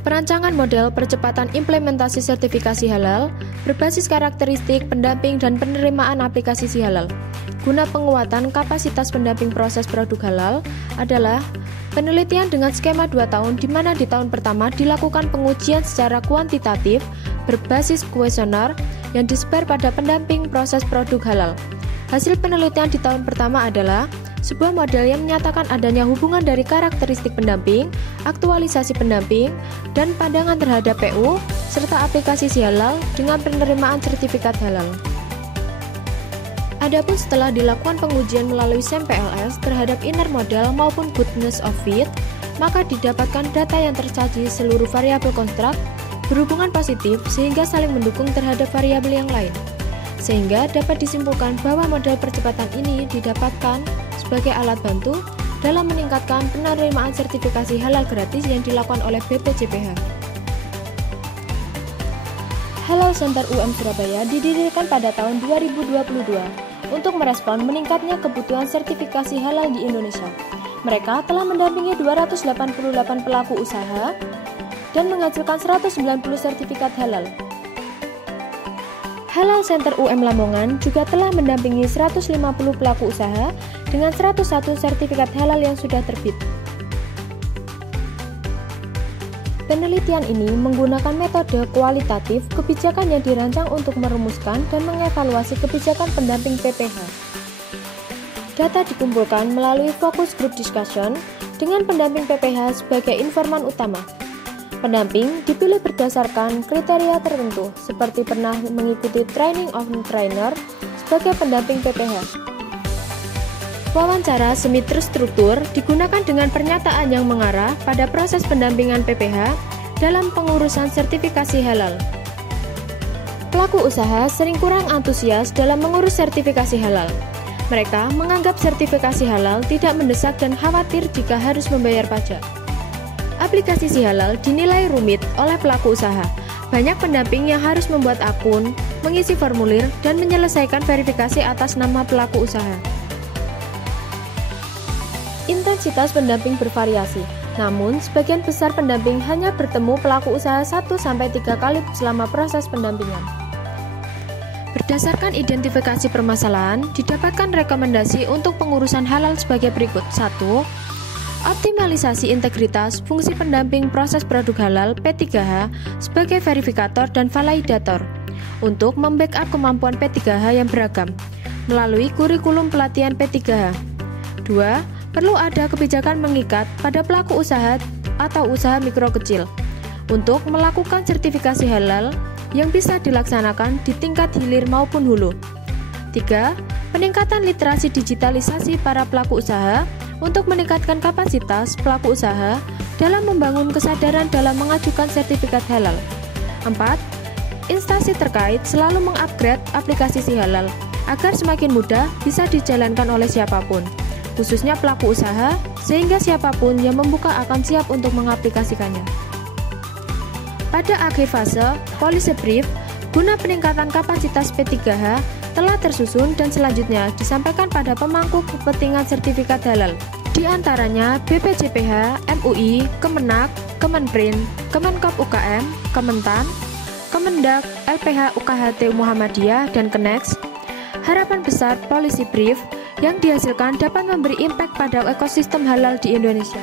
Perancangan model percepatan implementasi sertifikasi halal berbasis karakteristik pendamping dan penerimaan aplikasi halal. Guna penguatan kapasitas pendamping proses produk halal adalah penelitian dengan skema 2 tahun di mana di tahun pertama dilakukan pengujian secara kuantitatif berbasis kuesioner yang disebar pada pendamping proses produk halal. Hasil penelitian di tahun pertama adalah sebuah model yang menyatakan adanya hubungan dari karakteristik pendamping, aktualisasi pendamping, dan pandangan terhadap PU, serta aplikasi halal dengan penerimaan sertifikat halal. Adapun setelah dilakukan pengujian melalui SAM-PLS terhadap inner model maupun goodness of fit, maka didapatkan data yang tercaji seluruh variabel konstruk berhubungan positif sehingga saling mendukung terhadap variabel yang lain. Sehingga dapat disimpulkan bahwa model percepatan ini didapatkan sebagai alat bantu dalam meningkatkan penerimaan sertifikasi halal gratis yang dilakukan oleh BPJPH. Halal Center UM Surabaya didirikan pada tahun 2022 untuk merespon meningkatnya kebutuhan sertifikasi halal di Indonesia. Mereka telah mendampingi 288 pelaku usaha dan menghasilkan 190 sertifikat halal. Halal Center UM Lamongan juga telah mendampingi 150 pelaku usaha dengan 101 sertifikat halal yang sudah terbit. Penelitian ini menggunakan metode kualitatif kebijakan yang dirancang untuk merumuskan dan mengevaluasi kebijakan pendamping PPH. Data dikumpulkan melalui focus group discussion dengan pendamping PPH sebagai informan utama. Pendamping dipilih berdasarkan kriteria tertentu, seperti pernah mengikuti training of trainer sebagai pendamping PPH. Wawancara semi terstruktur digunakan dengan pernyataan yang mengarah pada proses pendampingan PPH dalam pengurusan sertifikasi halal. Pelaku usaha sering kurang antusias dalam mengurus sertifikasi halal. Mereka menganggap sertifikasi halal tidak mendesak dan khawatir jika harus membayar pajak. Aplikasi halal dinilai rumit oleh pelaku usaha. Banyak pendamping yang harus membuat akun, mengisi formulir, dan menyelesaikan verifikasi atas nama pelaku usaha. Intensitas pendamping bervariasi, namun sebagian besar pendamping hanya bertemu pelaku usaha 1-3 kali selama proses pendampingan. Berdasarkan identifikasi permasalahan, didapatkan rekomendasi untuk pengurusan halal sebagai berikut. 1. Optimalisasi integritas fungsi pendamping proses produk halal P3H sebagai verifikator dan validator untuk membackup kemampuan P3H yang beragam melalui kurikulum pelatihan P3H. 2. Perlu ada kebijakan mengikat pada pelaku usaha atau usaha mikro kecil untuk melakukan sertifikasi halal yang bisa dilaksanakan di tingkat hilir maupun hulu. 3. Peningkatan literasi digitalisasi para pelaku usaha untuk meningkatkan kapasitas pelaku usaha dalam membangun kesadaran dalam mengajukan sertifikat halal. 4. Instansi terkait selalu mengupgrade aplikasi halal agar semakin mudah bisa dijalankan oleh siapapun, khususnya pelaku usaha, sehingga siapapun yang membuka akan siap untuk mengaplikasikannya. Pada akhir fase, policy brief guna peningkatan kapasitas P3H telah tersusun dan selanjutnya disampaikan pada pemangku kepentingan sertifikat halal, di antaranya BPJPH, MUI, Kemenak, Kemenprin, Kemenkop UKM, Kementan, Kemendak, LPH UKHT Muhammadiyah, dan Kenex. Harapan besar policy brief yang dihasilkan dapat memberi impact pada ekosistem halal di Indonesia.